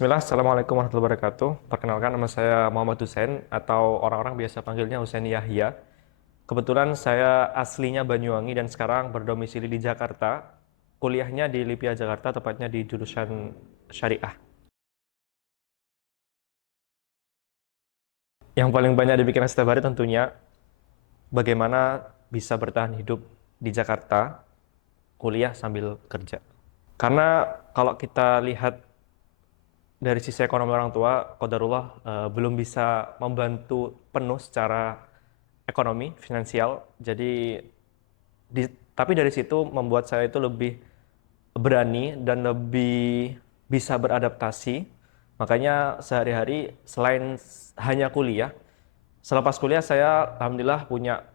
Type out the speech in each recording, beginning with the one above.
Bismillah, Assalamualaikum warahmatullahi wabarakatuh. Perkenalkan, nama saya Muhammad Hussein atau orang-orang biasa panggilnya Hussein Yahya. Kebetulan saya aslinya Banyuwangi dan sekarang berdomisili di Jakarta. Kuliahnya di LIPIA Jakarta, tepatnya di jurusan Syariah. Yang paling banyak dipikiran setiap hari tentunya bagaimana bisa bertahan hidup di Jakarta, kuliah sambil kerja. Karena kalau kita lihat dari sisi ekonomi orang tua, qadarullah belum bisa membantu penuh secara ekonomi, finansial. Jadi, tapi dari situ membuat saya itu lebih berani dan lebih bisa beradaptasi. Makanya sehari-hari selain hanya kuliah, selepas kuliah saya alhamdulillah punya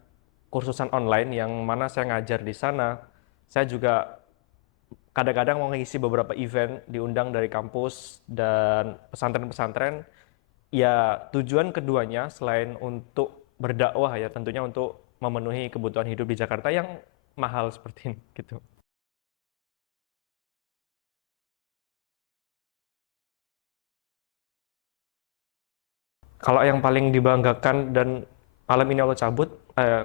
kursusan online yang mana saya ngajar di sana. Saya juga kadang-kadang mau ngisi beberapa event diundang dari kampus dan pesantren-pesantren. Ya, tujuan keduanya selain untuk berdakwah ya tentunya untuk memenuhi kebutuhan hidup di Jakarta yang mahal seperti ini gitu. Kalau yang paling dibanggakan dan malam ini Allah cabut,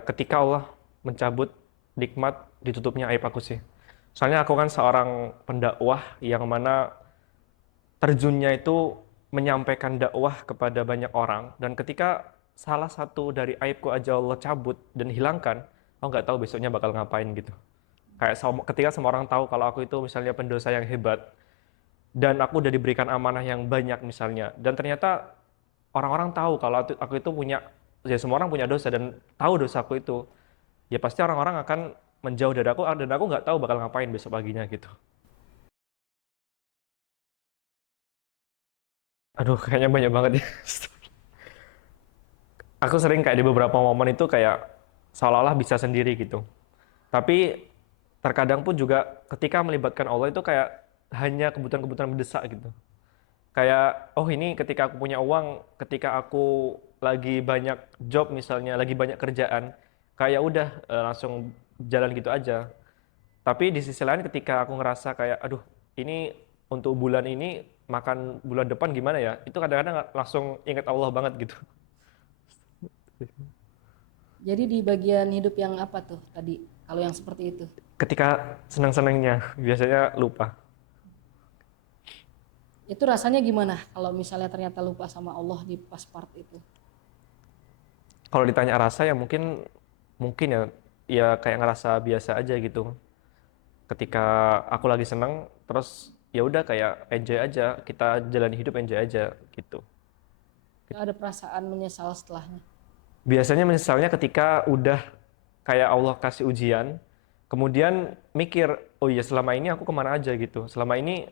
ketika Allah mencabut nikmat ditutupnya aib aku sih. Soalnya aku kan seorang pendakwah yang mana terjunnya itu menyampaikan dakwah kepada banyak orang, dan ketika salah satu dari aibku aja Allah cabut dan hilangkan, aku nggak tahu besoknya bakal ngapain gitu. Kayak ketika semua orang tahu kalau aku itu misalnya pendosa yang hebat, dan aku udah diberikan amanah yang banyak misalnya, dan ternyata orang-orang tahu kalau aku itu punya, ya semua orang punya dosa dan tahu dosaku itu, ya pasti orang-orang akan menjauh dari aku, dan aku nggak tahu bakal ngapain besok paginya gitu. Aduh, kayaknya banyak banget ya. Aku sering kayak di beberapa momen itu kayak seolah-olah bisa sendiri gitu. Tapi terkadang pun juga ketika melibatkan Allah itu kayak hanya kebutuhan-kebutuhan mendesak gitu. Kayak, oh ini ketika aku punya uang, ketika aku lagi banyak job misalnya, lagi banyak kerjaan, kayak udah langsung jalan gitu aja. Tapi di sisi lain ketika aku ngerasa kayak, aduh ini untuk bulan ini, makan bulan depan gimana ya? Itu kadang-kadang langsung ingat Allah banget gitu. Jadi di bagian hidup yang apa tuh tadi? Kalau yang seperti itu. Ketika senang-senangnya, biasanya lupa. Itu rasanya gimana kalau misalnya ternyata lupa sama Allah di pas part itu? Kalau ditanya rasa ya mungkin mungkin ya ya kayak ngerasa biasa aja gitu. Ketika aku lagi seneng, terus ya udah kayak enjoy aja, kita jalani hidup enjoy aja gitu. Gak ada perasaan menyesal setelahnya. Biasanya misalnya ketika udah kayak Allah kasih ujian, kemudian mikir, oh iya selama ini aku kemana aja gitu, selama ini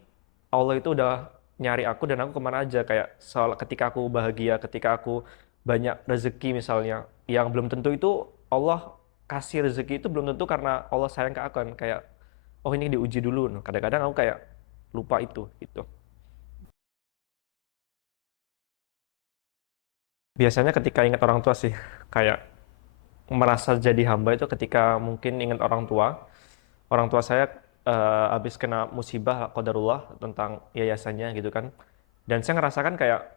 Allah itu udah nyari aku dan aku kemana aja, kayak soal ketika aku bahagia, ketika aku banyak rezeki misalnya yang belum tentu itu Allah kasih rezeki itu belum tentu karena Allah sayang ke aku kan, kayak oh ini diuji dulu. Nah, kadang-kadang aku kayak lupa itu gitu. Biasanya ketika ingat orang tua sih, kayak merasa jadi hamba itu ketika mungkin ingat orang tua. Orang tua saya habis kena musibah qadarullah tentang yayasannya gitu kan. Dan saya ngerasakan kayak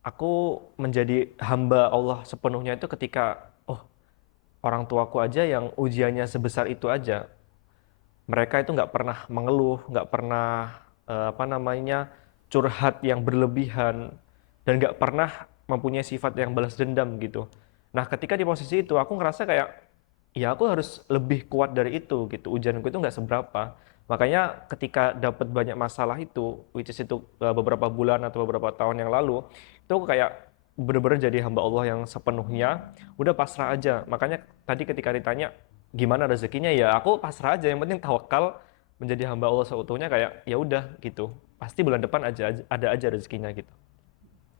aku menjadi hamba Allah sepenuhnya itu ketika oh orang tuaku aja yang ujiannya sebesar itu aja, mereka itu nggak pernah mengeluh, nggak pernah apa namanya curhat yang berlebihan, dan nggak pernah mempunyai sifat yang balas dendam gitu. Nah, ketika di posisi itu aku ngerasa kayak ya aku harus lebih kuat dari itu gitu. Ujianku itu nggak seberapa. Makanya ketika dapat banyak masalah itu, which is itu beberapa bulan atau beberapa tahun yang lalu, itu aku kayak bener-bener jadi hamba Allah yang sepenuhnya, udah pasrah aja. Makanya tadi ketika ditanya gimana rezekinya, ya aku pasrah aja. Yang penting tawakal menjadi hamba Allah seutuhnya, kayak ya udah gitu. Pasti bulan depan ada aja rezekinya gitu.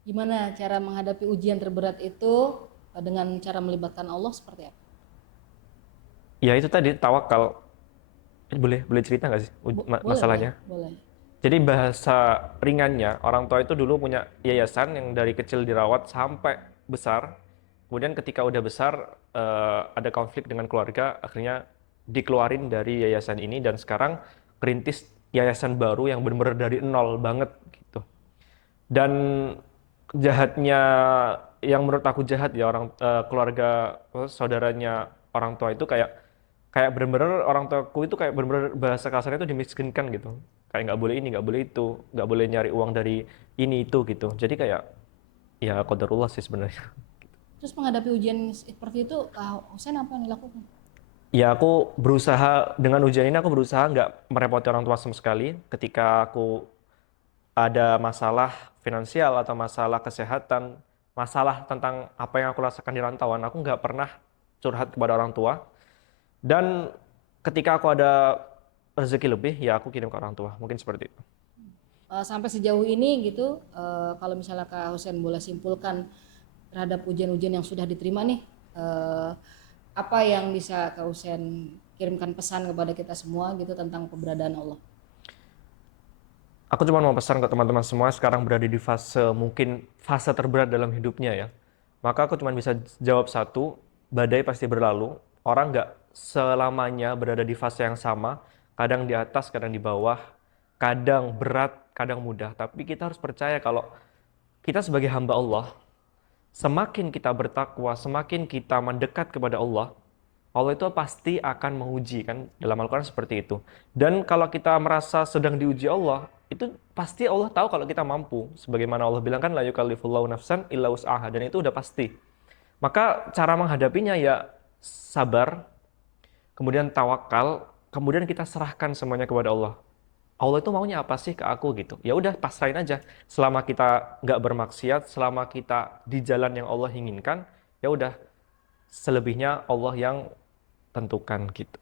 Gimana cara menghadapi ujian terberat itu dengan cara melibatkan Allah seperti apa? Ya itu tadi tawakal. Boleh boleh cerita nggak sih Boleh, boleh, masalahnya? boleh. Jadi bahasa ringannya, orang tua itu dulu punya yayasan yang dari kecil dirawat sampai besar. Kemudian ketika udah besar, ada konflik dengan keluarga, akhirnya dikeluarin dari yayasan ini dan sekarang perintis yayasan baru yang benar-benar dari nol banget gitu. Dan jahatnya, yang menurut aku jahat ya, keluarga, saudaranya orang tua itu kayak kayak bener-bener orang tuaku itu kayak bener-bener bahasa kasarnya itu dimiskinkan gitu. Kayak nggak boleh ini, nggak boleh itu, nggak boleh nyari uang dari ini itu gitu. Jadi kayak ya qadarullah sih sebenarnya. Terus menghadapi ujian seperti itu, Kak Husen apa yang dilakukan? Ya aku berusaha dengan ujian ini, aku berusaha nggak merepoti orang tua sama sekali. Ketika aku ada masalah finansial atau masalah kesehatan, masalah tentang apa yang aku rasakan di rantauan, aku nggak pernah curhat kepada orang tua. Dan ketika aku ada rezeki lebih, ya aku kirim ke orang tua. Mungkin seperti itu. Sampai sejauh ini gitu, kalau misalnya Kak Husen boleh simpulkan terhadap ujian-ujian yang sudah diterima nih, eh, apa yang bisa Kak Husen kirimkan pesan kepada kita semua gitu tentang keberadaan Allah? Aku cuma mau pesan ke teman-teman semua sekarang berada di fase, mungkin fase terberat dalam hidupnya ya. Maka aku cuma bisa jawab satu, badai pasti berlalu. Orang nggak selamanya berada di fase yang sama, kadang di atas, kadang di bawah, kadang berat, kadang mudah. Tapi kita harus percaya kalau kita sebagai hamba Allah, semakin kita bertakwa, semakin kita mendekat kepada Allah, Allah itu pasti akan menguji kan, dalam Al-Quran seperti itu. Dan kalau kita merasa sedang diuji Allah, itu pasti Allah tahu kalau kita mampu. Sebagaimana Allah bilang kan, la yukallifullahu nafsan illa wus'aha, dan itu udah pasti. Maka cara menghadapinya ya sabar, kemudian tawakal, kemudian kita serahkan semuanya kepada Allah. Allah itu maunya apa sih ke aku gitu. Ya udah pasrahin aja. Selama kita nggak bermaksiat, selama kita di jalan yang Allah inginkan, ya udah selebihnya Allah yang tentukan gitu.